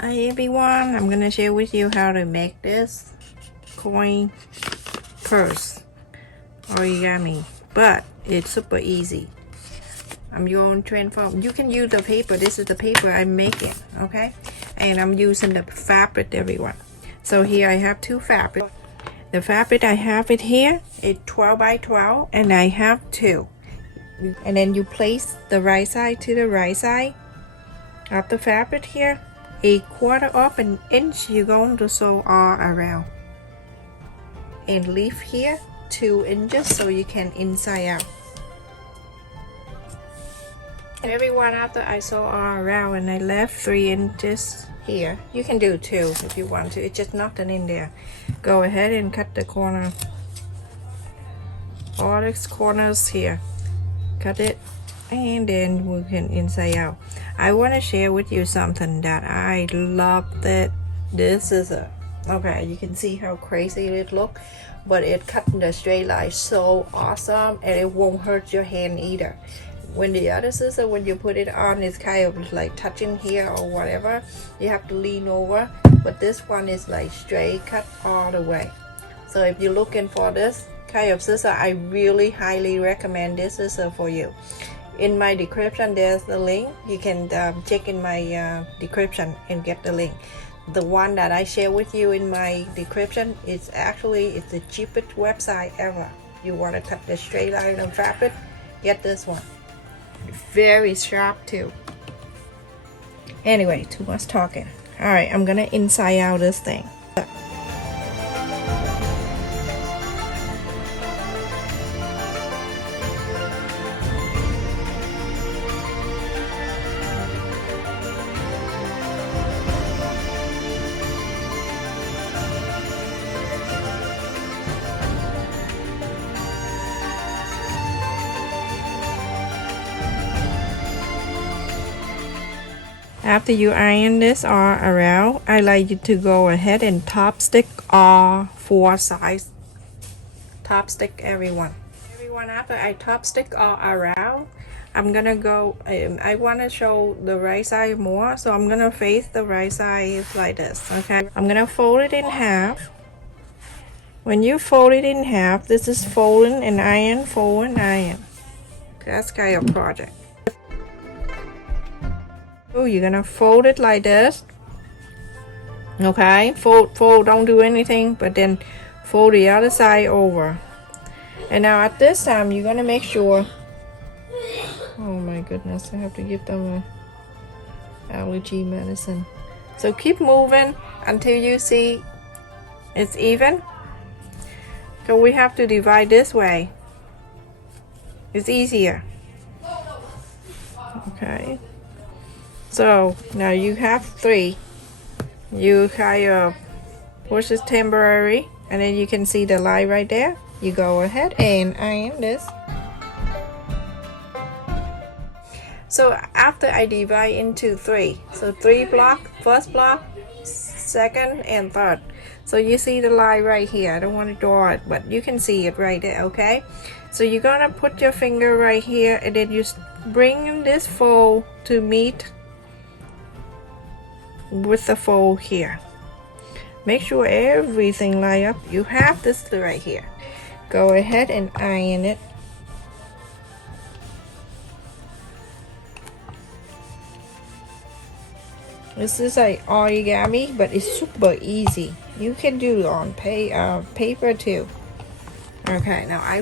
Hi everyone, I'm gonna share with you how to make this coin purse origami, but it's super easy. I'm going to transform. You can use the paper. This is the paper I'm making, okay? And I'm using the fabric, everyone. So here I have two fabric. The fabric I have it here is 12 by 12, and I have two. And then you place the right side to the right side of the fabric here. 1/4 of an inch you're going to sew all around, and leave here 2 inches so you can inside out. And everyone, after I sew all around and I left 3 inches here, you can do 2 if you want to. It's just nothing in there. Go ahead and cut the corner, all the corners here, cut it, and then we can inside out. I want to share with you something that I love. That this is a, okay, you can see how crazy it look, but it cut the straight line so awesome, and it won't hurt your hand either. When the other scissor, when you put it on, it's kind of like touching here or whatever, you have to lean over, but this one is like straight cut all the way. So if you're looking for this kind of scissor, I really highly recommend this scissor for you. In my description there's the link. You can check in my description and get the link. The one that I share with you in my description is actually, it's the cheapest website ever. You want to cut the straight line of fabric, get this one. Very sharp too. Anyway, too much talking. Alright, I'm gonna inside out this thing. After you iron this all around, I like you to go ahead and top stick all 4 sides. Top stick everyone. After I top stick all around, I'm gonna go, I want to show the right side more, so I'm gonna face the right side like this, okay? I'm gonna fold it in half. When you fold it in half, this is folding and iron, fold and iron. That's kind of project. Oh, you're gonna fold it like this, okay? Fold, don't do anything, but then fold the other side over. And now at this time, you're gonna make sure, oh my goodness, I have to give them a allergy medicine. So keep moving until you see it's even. So we have to divide this way. It's easier. Okay. So now you have 3. You kind of push this temporary, and then you can see the line right there. You go ahead and iron this. So after I divide into 3, so 3 block, first block, second and third. So you see the line right here. I don't want to draw it, but you can see it right there, okay? So you're gonna put your finger right here, and then you bring this fold to meet with the fold here. Make sure everything line up. You have this right here. Go ahead and iron it. This is like origami, but it's super easy. You can do it on paper too. Okay, now I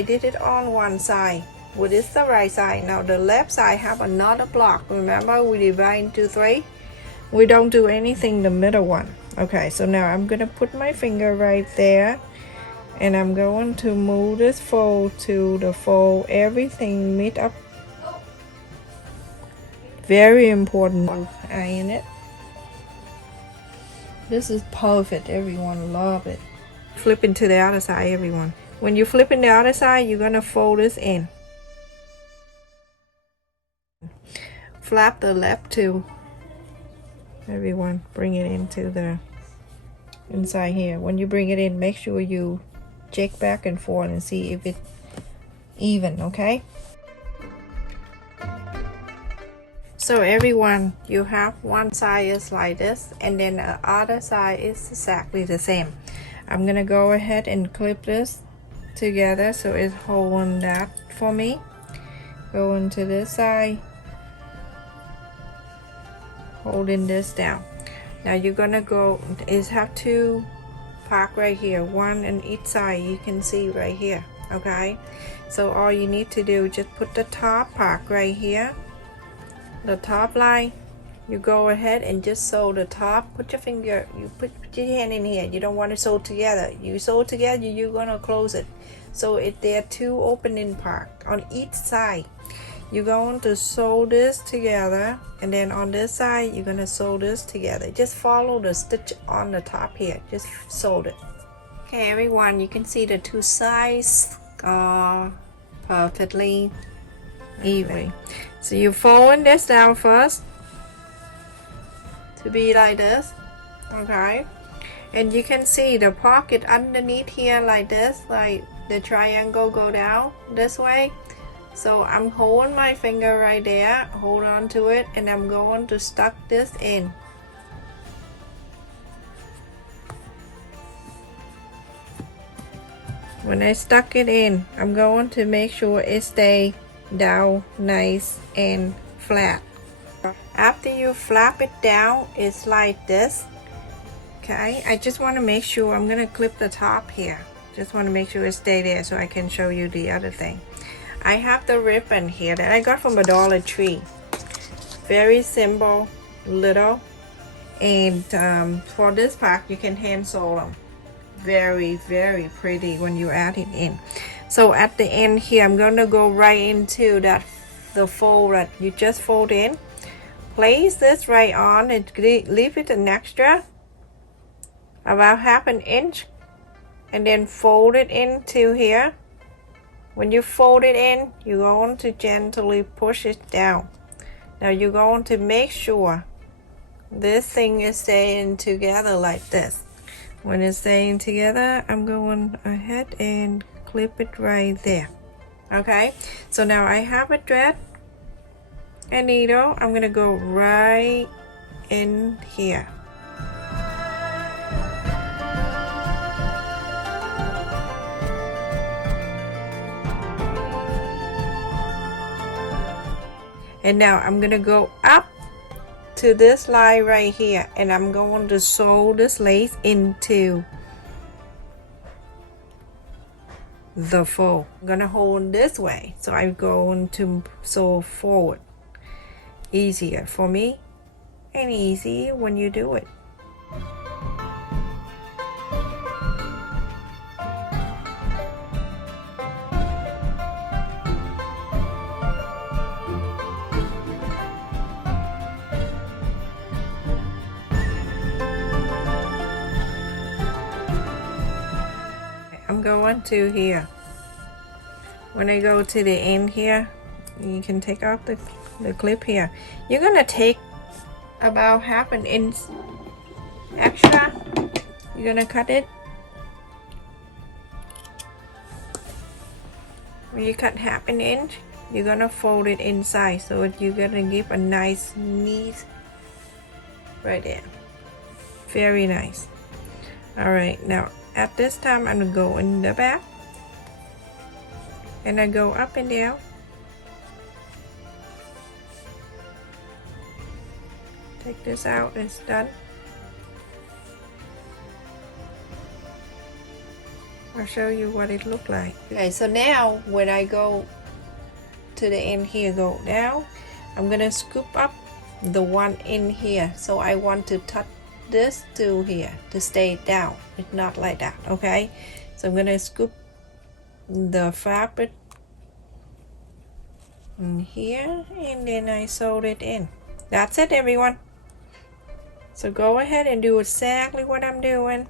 did it on one side. Well, this is the right side. Now the left side have another block. Remember, we divide into 3. We don't do anything the middle one. Okay, so now I'm gonna put my finger right there, and I'm going to move this fold to the fold. Everything meet up. Very important. Iron it. This is perfect. Everyone love it. Flip into the other side, everyone. When you flip in the other side, you're gonna fold this in. Flap the left too. Everyone, bring it into the inside here. When you bring it in, make sure you check back and forth and see if it's even, okay? So everyone, you have one side is like this, and then the other side is exactly the same. I'm gonna go ahead and clip this together so it's holding that for me. Go into this side, holding this down. Now you're gonna go is have two part right here, one on each side. You can see right here. Okay, so all you need to do, just put the top part right here, the top line. You go ahead and just sew the top. Put your finger, you put your hand in here. You don't want to sew together. You sew together, you're gonna close it. So if there are two opening part on each side, you're going to sew this together, and then on this side you're gonna sew this together. Just follow the stitch on the top here, just sew it. Okay everyone, you can see the two sides are perfectly even. So you fold this down first to be like this. Okay, and you can see the pocket underneath here like this, like the triangle go down this way. So I'm holding my finger right there, hold on to it, and I'm going to stuck this in. When I stuck it in, I'm going to make sure it stay down nice and flat. After you flap it down, it's like this. Okay, I just want to make sure, I'm gonna clip the top here. Just want to make sure it stay there so I can show you the other thing. I have the ribbon here that I got from a Dollar Tree. Very simple, little, and for this part you can hand sew them. Very pretty when you add it in. So at the end here, I'm going to go right into that the fold that you just fold in. Place this right on and leave it an extra about ½ an inch, and then fold it into here. When you fold it in, you're going to gently push it down. Now you're going to make sure this thing is staying together like this. When it's staying together, I'm going ahead and clip it right there. Okay, so now I have a thread and needle. I'm gonna go right in here. And now I'm gonna go up to this line right here, and I'm going to sew this lace into the fold. I'm gonna hold this way, so I'm going to sew forward. Easier for me and easy when you do it. I'm going to here. When I go to the end here, you can take off the clip here. You're gonna take about ½ an inch extra. You're gonna cut it. When you cut ½ an inch, you're gonna fold it inside, so you're gonna give a nice neat right there. Very nice. All right, now at this time I'm gonna go in the back, and I go up and down. Take this out, it's done. I'll show you what it looked like. Okay, so now when I go to the end here, go down, I'm gonna scoop up the one in here. So I want to touch this to here to stay down. It's not like that, okay? So I'm gonna scoop the fabric in here, and then I sewed it in. That's it, everyone. So go ahead and do exactly what I'm doing,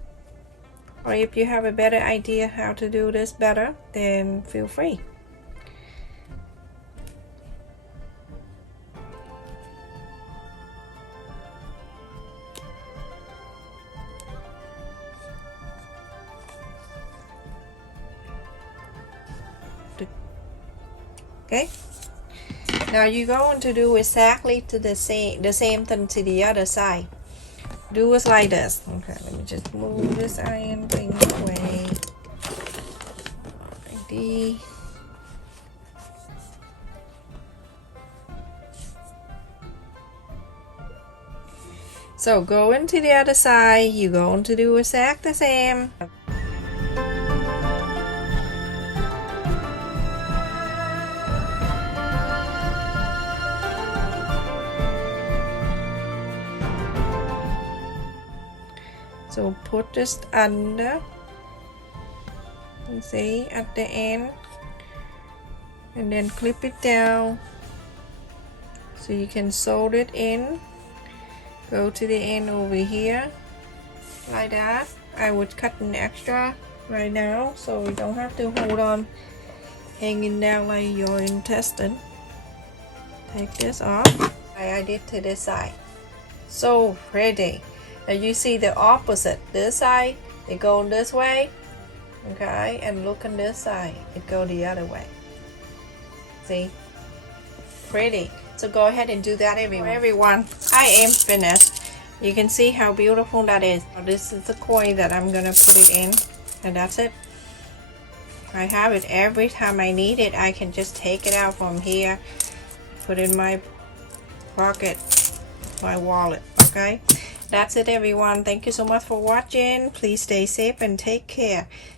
or if you have a better idea how to do this better, then feel free. Okay, Now you're going to do exactly to the same thing to the other side. Do it like this. Okay, let me just move this iron thing away. Alrighty. So go into the other side. You're going to do exactly the same. So put this under, you see, at the end, and then clip it down so you can solder it in. Go to the end over here like that. I would cut an extra right now so we don't have to hold on hanging down like your intestine. Take this off. I did to this side. So pretty. Now you see the opposite. This side it go this way, okay, and look on this side it go the other way. See, pretty. So go ahead and do that, everyone. I am finished. You can see how beautiful that is. This is the coin that I'm gonna put it in, and that's it. I have it every time I need it. I can just take it out from here, put it in my pocket, my wallet. Okay, that's it, everyone. Thank you so much for watching. Please stay safe and take care.